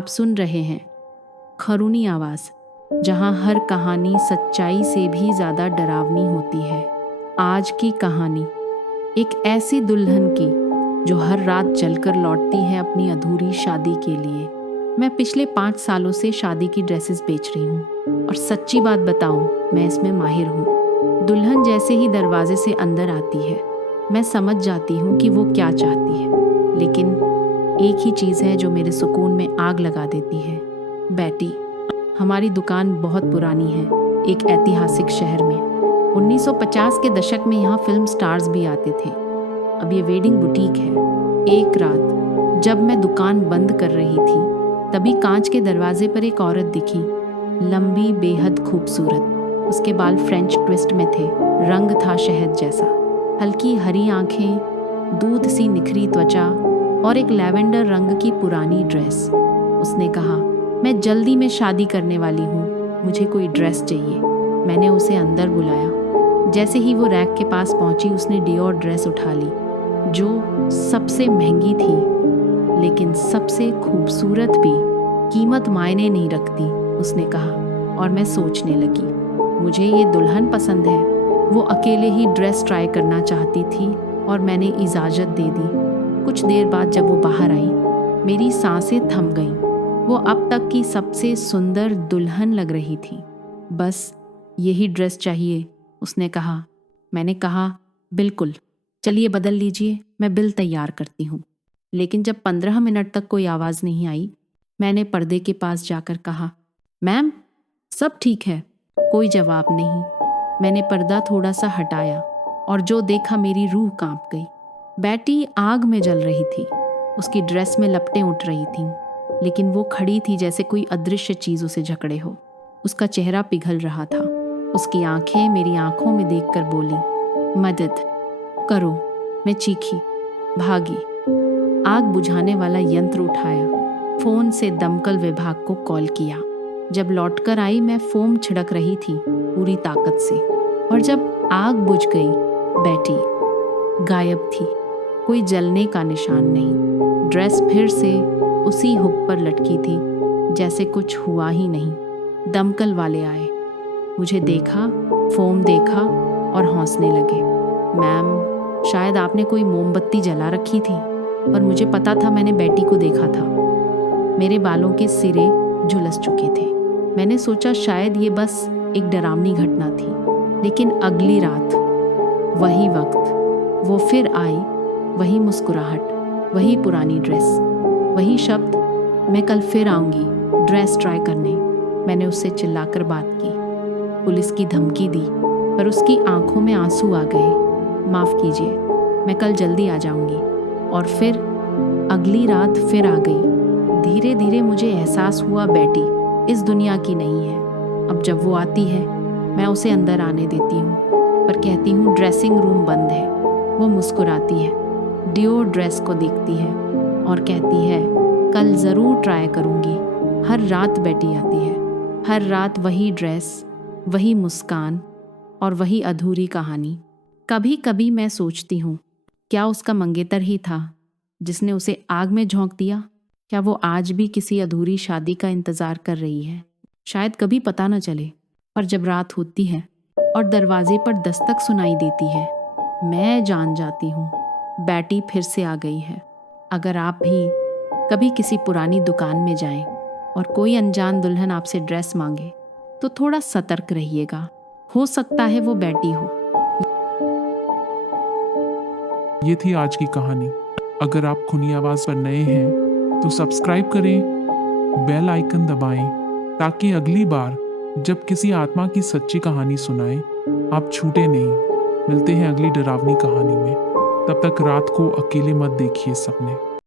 आप सुन रहे हैं खरूनी आवाज़, जहां हर कहानी सच्चाई से भी ज़्यादा डरावनी होती है। आज की कहानी एक ऐसी दुल्हन की जो हर रात जलकर लौटती है अपनी अधूरी शादी के लिए। मैं पिछले 5 सालों से शादी की ड्रेसेस बेच रही हूँ और सच्ची बात बताऊँ, मैं इसमें माहिर हूँ। दुल्हन जैसे ही दरवाजे से अंदर आती है, मैं समझ जाती हूँ कि वो क्या चाहती है, लेकिन एक ही चीज़ है जो मेरे सुकून में आग लगा देती है। बेटी, हमारी दुकान बहुत पुरानी है, एक ऐतिहासिक शहर में। 1950 के दशक में यहाँ फिल्म स्टार्स भी आते थे। अब ये वेडिंग बुटीक है। एक रात जब मैं दुकान बंद कर रही थी, तभी कांच के दरवाजे पर एक औरत दिखी, लंबी, बेहद खूबसूरत। उसके बाल फ्रेंच ट्विस्ट में थे, रंग था शहद जैसा, हल्की हरी आंखें, दूध सी निखरी त्वचा और एक लैवेंडर रंग की पुरानी ड्रेस। उसने कहा, मैं जल्दी में शादी करने वाली हूँ, मुझे कोई ड्रेस चाहिए। मैंने उसे अंदर बुलाया। जैसे ही वो रैक के पास पहुंची, उसने डियोर ड्रेस उठा ली, जो सबसे महंगी थी, लेकिन सबसे खूबसूरत भी। कीमत मायने नहीं रखती, उसने कहा, और मैं सोचने लगी, मुझे ये दुल्हन पसंद है। वो अकेले ही ड्रेस ट्राई करना चाहती थी और मैंने इजाज़त दे दी। कुछ देर बाद जब वो बाहर आई, मेरी सांसें थम गईं। वो अब तक की सबसे सुंदर दुल्हन लग रही थी। बस यही ड्रेस चाहिए, उसने कहा। मैंने कहा, बिल्कुल, चलिए बदल लीजिए, मैं बिल तैयार करती हूँ। लेकिन जब 15 मिनट तक कोई आवाज़ नहीं आई, मैंने पर्दे के पास जाकर कहा, मैम, सब ठीक है। कोई जवाब नहीं। मैंने पर्दा थोड़ा सा हटाया और जो देखा, मेरी रूह कांप गई। बेटी आग में जल रही थी, उसकी ड्रेस में लपटें उठ रही थीं, लेकिन वो खड़ी थी जैसे कोई अदृश्य चीज़ उसे जकड़े हो। उसका चेहरा पिघल रहा था। उसकी आंखें मेरी आंखों में देखकर बोली, मदद करो। मैं चीखी, भागी, आग बुझाने वाला यंत्र उठाया, फ़ोन से दमकल विभाग को कॉल किया। जब लौटकर आई, मैं फोम छिड़क रही थी पूरी ताकत से, और जब आग बुझ गई, बेटी गायब थी, कोई जलने का निशान नहीं। ड्रेस फिर से उसी हुक पर लटकी थी, जैसे कुछ हुआ ही नहीं। दमकल वाले आए, मुझे देखा, फोम देखा और हंसने लगे। मैम, शायद आपने कोई मोमबत्ती जला रखी थी, और मुझे पता था, मैंने बेटी को देखा था। मेरे बालों के सिरे झुलस चुके थे। मैंने सोचा शायद ये बस एक डरावनी घटना थी, लेकिन अगली रात वही वक्त वो फिर आई, वही मुस्कुराहट, वही पुरानी ड्रेस, वही शब्द, मैं कल फिर आऊँगी ड्रेस ट्राई करने। मैंने उससे चिल्लाकर बात की, पुलिस की धमकी दी, पर उसकी आंखों में आंसू आ गए। माफ़ कीजिए, मैं कल जल्दी आ जाऊँगी। और फिर अगली रात फिर आ गई। धीरे धीरे मुझे एहसास हुआ, बेटी इस दुनिया की नहीं है। अब जब वो आती है, मैं उसे अंदर आने देती हूँ, पर कहती हूँ ड्रेसिंग रूम बंद है। वो मुस्कुराती है, डियोर ड्रेस को देखती है और कहती है, कल ज़रूर ट्राई करूँगी। हर रात बेटी आती है, हर रात वही ड्रेस, वही मुस्कान और वही अधूरी कहानी। कभी कभी मैं सोचती हूँ, क्या उसका मंगेतर ही था जिसने उसे आग में झोंक दिया? क्या वो आज भी किसी अधूरी शादी का इंतज़ार कर रही है? शायद कभी पता न चले, पर जब रात होती है और दरवाजे पर दस्तक सुनाई देती है, मैं जान जाती हूँ, बेटी फिर से आ गई है। अगर आप भी कभी किसी पुरानी दुकान में जाएं और कोई अनजान दुल्हन आपसे ड्रेस मांगे, तो थोड़ा सतर्क रहिएगा, हो सकता है वो बेटी हो। ये थी आज की कहानी। अगर आप खूनी आवाज़ पर नए हैं तो सब्सक्राइब करें, बेल आइकन दबाएं, ताकि अगली बार जब किसी आत्मा की सच्ची कहानी सुनाएं, आप छूटे नहीं। मिलते हैं अगली डरावनी कहानी में। तब तक रात को अकेले मत देखिए सपने।